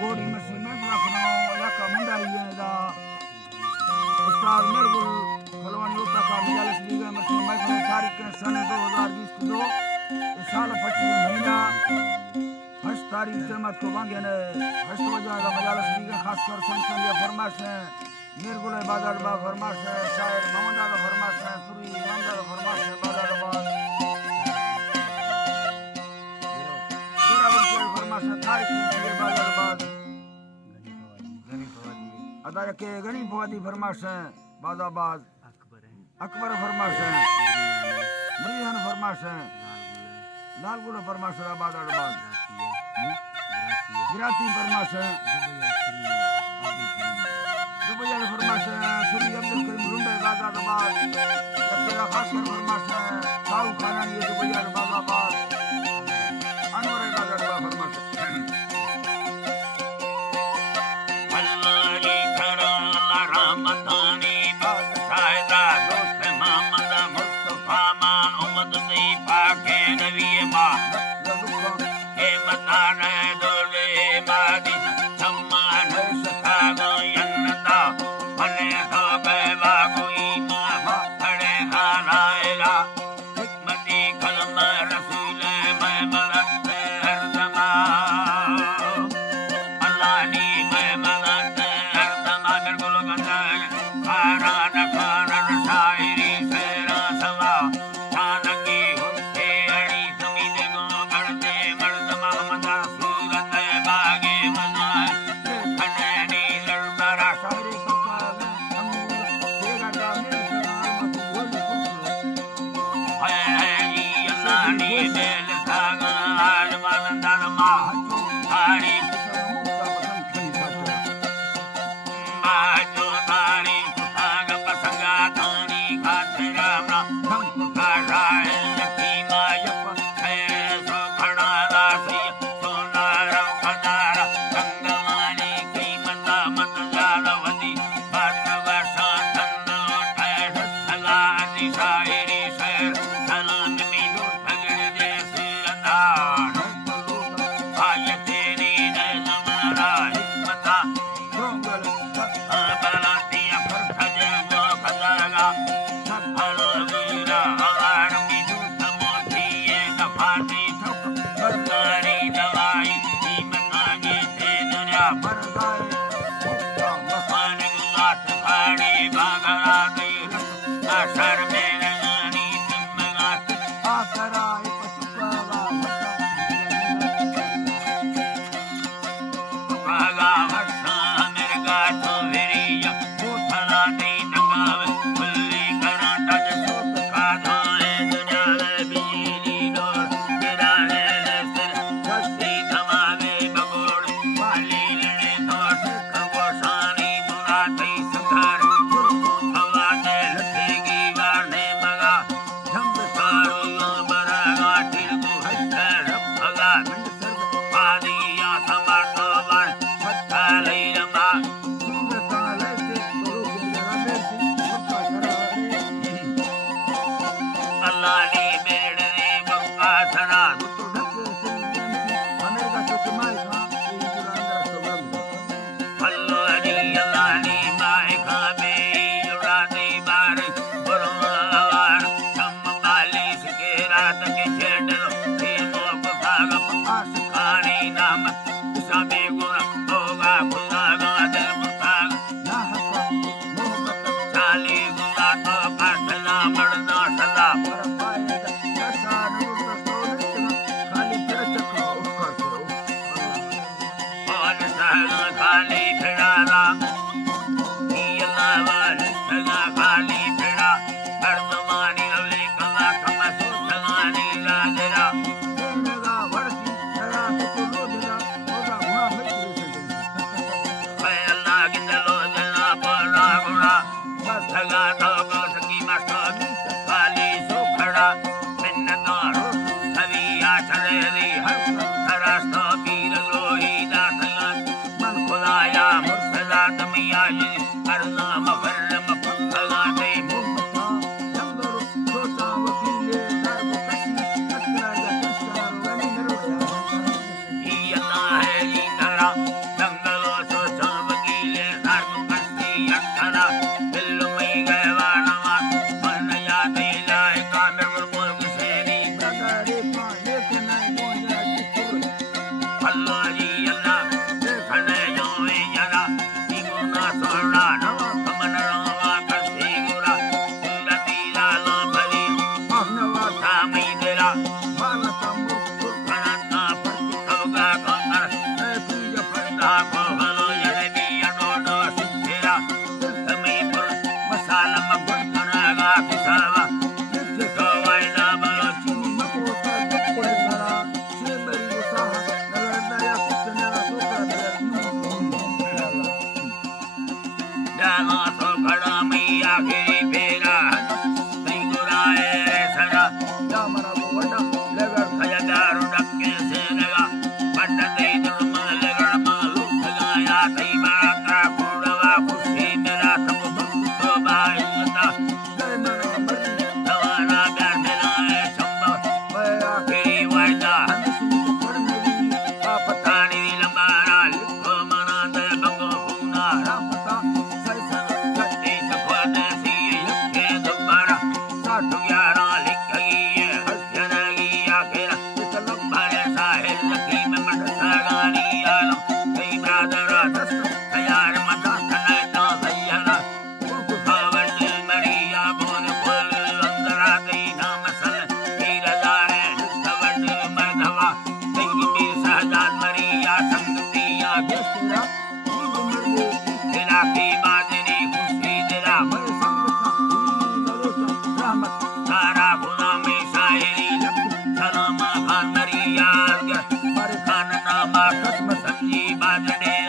गोड़ी मसी में रखना इलाका मुंडाई दा उस्ताद मिर्गुल खलवानी उता का मजालस बीगा मसी में तारीख सन 2022 साल 25 महीना 8 तारीख जमात को बांगे ने 8 वजह दा मजालस बीगा खास कर संसन या फरमाश है मिर्गुल बाजार बा फरमाश है शायर मोहम्मद दा फरमाश है सुरी वंदा दा फरमाश है बाजार बा अदा के गनी फवादी फरमाश है बाजाबाद अकबर फरमाश है मरियान फरमाश है लाल गुला फरमाश है बाजाबाद गिराती फरमाश है दुबैया फरमाश है सुरी अब्दुल करीम रुंडे बाजाबाद अकेला खासकर फरमाश है साहू खाना ये दुबैया बाजाबाद अनवर बाजाबाद फरमाश खुदाया सलमा खान मरिया खान नामा कसम संजी बाजने